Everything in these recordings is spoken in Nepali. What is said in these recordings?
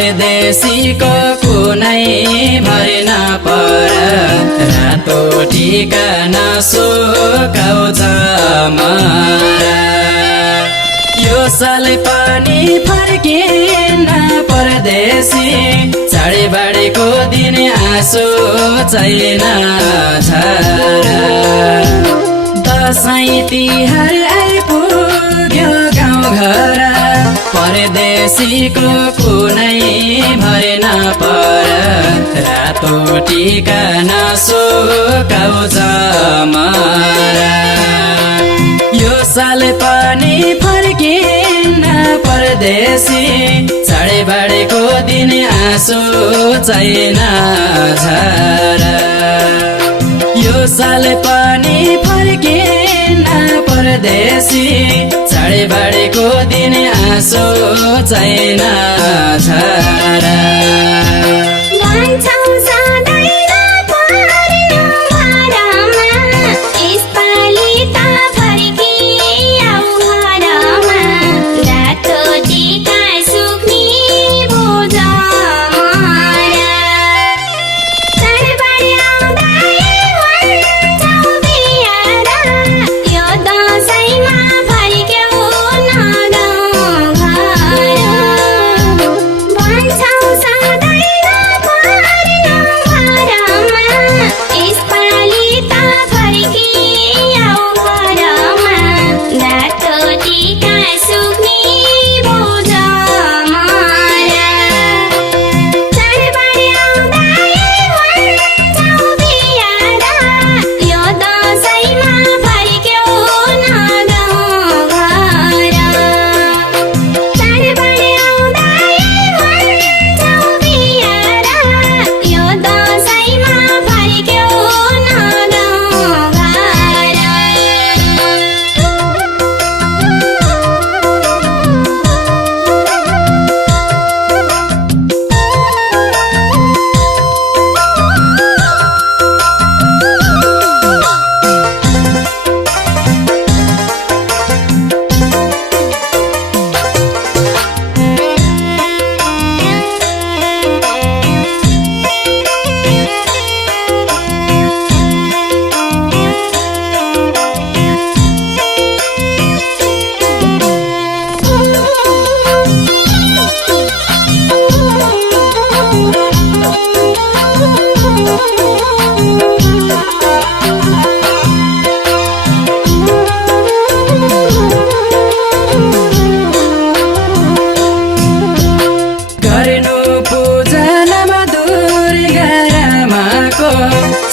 परदेशीको कुनै भरिन पर रातो ठिकान सुकाउँछ मरा। यो साल पनि फर्किन परदेशी चाडबाडीको दिन आँसु छैन छरा। दसैँ तिहार आइपुग्यो गाउँघर परदेशीको कुनै भरिन पर रातो ठिकान सुकाउँछ मरा। यो साल पनि फर्किन परदेशी चाडबाडीको दिन आँसु छैन झरा। यो साल पनि फर्किन परदेशी चाडबाडीको दिन आँसु छैन झरा।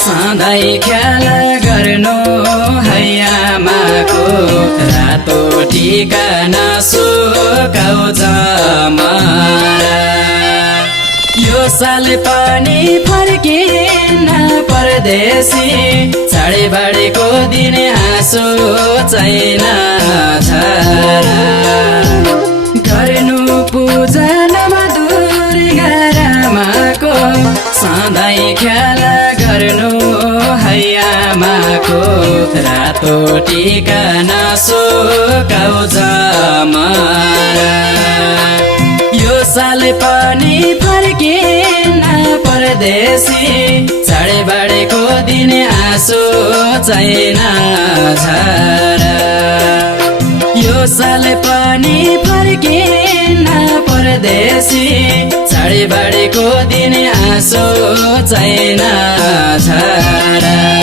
सधैँ ख्याल गर्नु हैयामाको रातो ठिकान सुकाउँछ मरा। यो साल पनि फर्किन परदेशी चाडबाडीको दिन आँसु छैन झरा। गर्नु पूजन दुर्गा रामाको सधैँ ख्याल गर्नु हैयामाको रातो ठिकान सुकाउँछ मरा। यो साल पनि फर्किन परदेशी चाडबाडीको दिन आँसु छैन झरा। यो साल पनि फर्किन परदेशी चाडबाडीको दिन आँसु छैन झरा।